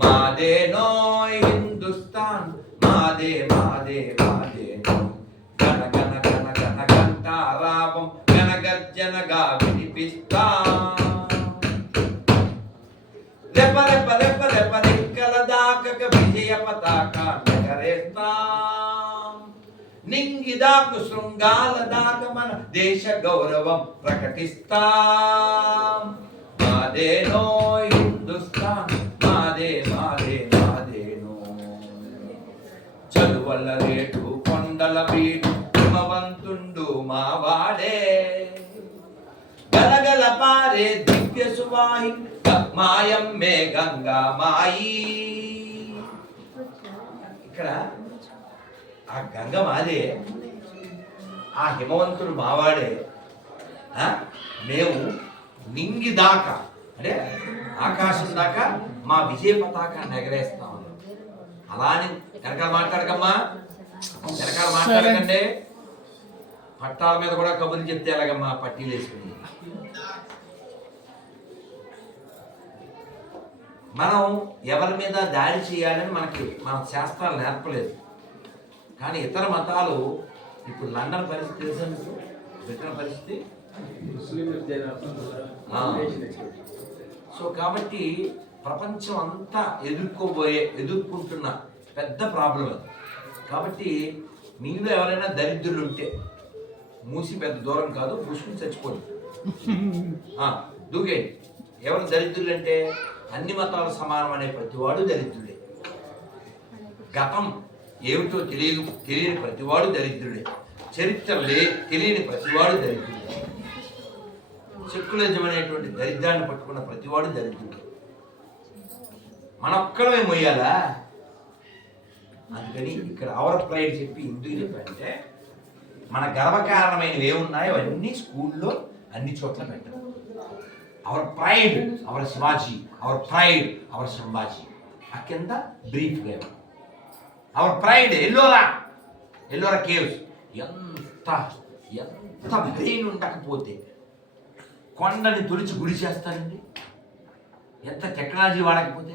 మాదేనో హిందుస్థాన్ మాదే మాదే మాదేనో గణ గణ గణ గణ గంటారావం గణ గర్జనగా వినిపిస్తా రెప రెప రెప రెప రెక్కల దాకక విజయ పతాక నగరేస్తా నింగిదాకు శృంగాల దాక మన దేశ గౌరవం ప్రకటిస్తాం మాదేనో హిందుస్థాన్ మాదే మాదే మాదేనో చదువల్ల రేటు కొండల బీటు హిమవంతుండు మావాడే గలగల పారే దివ్య సువాహి మాయం మే గంగా మాయి ఇక్కడ ఆ గంగ మాదే ఆ హిమవంతుడు మావాడే మేము నింగి దాకా అంటే ఆకాశం దాకా మా విజయ పతాకాన్ని ఎగరేస్తాం. అలానే వెనకాల మాట్లాడకమ్మా, వెనకాల మాట్లాడకండి. పట్టాల మీద కూడా కబుర్లు చెప్తే ఎలాగమ్మా పట్టీలు వేసుకుని. మనం ఎవరి మీద దాడి చేయాలని మన శాస్త్రాలు నేర్పలేదు. కానీ ఇతర మతాలు ఇప్పుడు లండన్ పరిస్థితి తెలుసు, బ్రిటన్ పరిస్థితి. సో కాబట్టి ప్రపంచం అంతా ఎదుర్కొంటున్న పెద్ద ప్రాబ్లం అది. కాబట్టి మీలో ఎవరైనా దరిద్రులు ఉంటే మూసి పెద్ద దూరం కాదు, మూసుకుని చచ్చిపోండి, దూకేయండి. ఎవరు దరిద్రులు అంటే అన్ని మతాలు సమానం అనే ప్రతివాడు దరిద్రుడే. గతం ఏమిటో తెలియని ప్రతివాడు దరిద్రుడే. చరిత్ర తెలియని ప్రతివాడు దరిద్రుడే. సెక్యులరిజం అనేటువంటి దరిద్రాన్ని పట్టుకున్న ప్రతివాడు దరిద్రుడే. మనొక్కడమే మొయ్యాలా? అందుకని ఇక్కడ అవర్ ప్రైడ్ చెప్పి ఎందుకు చెప్పారంటే మన గర్వకారణమైనవి ఏమున్నాయో అవన్నీ స్కూల్లో అన్ని చోట్ల పెట్టారు. Our pride our Shivaji, our pride our Sambhaji. ఆ కింద బ్రీఫ్గా అవర్ ప్రైడ్ ఎల్లోరా కేవ్స్. ఎంత బ్రెయిన్ ఉండకపోతే కొండని తొలిచి గుడి చేస్తారండి. ఎంత టెక్నాలజీ వాడకపోతే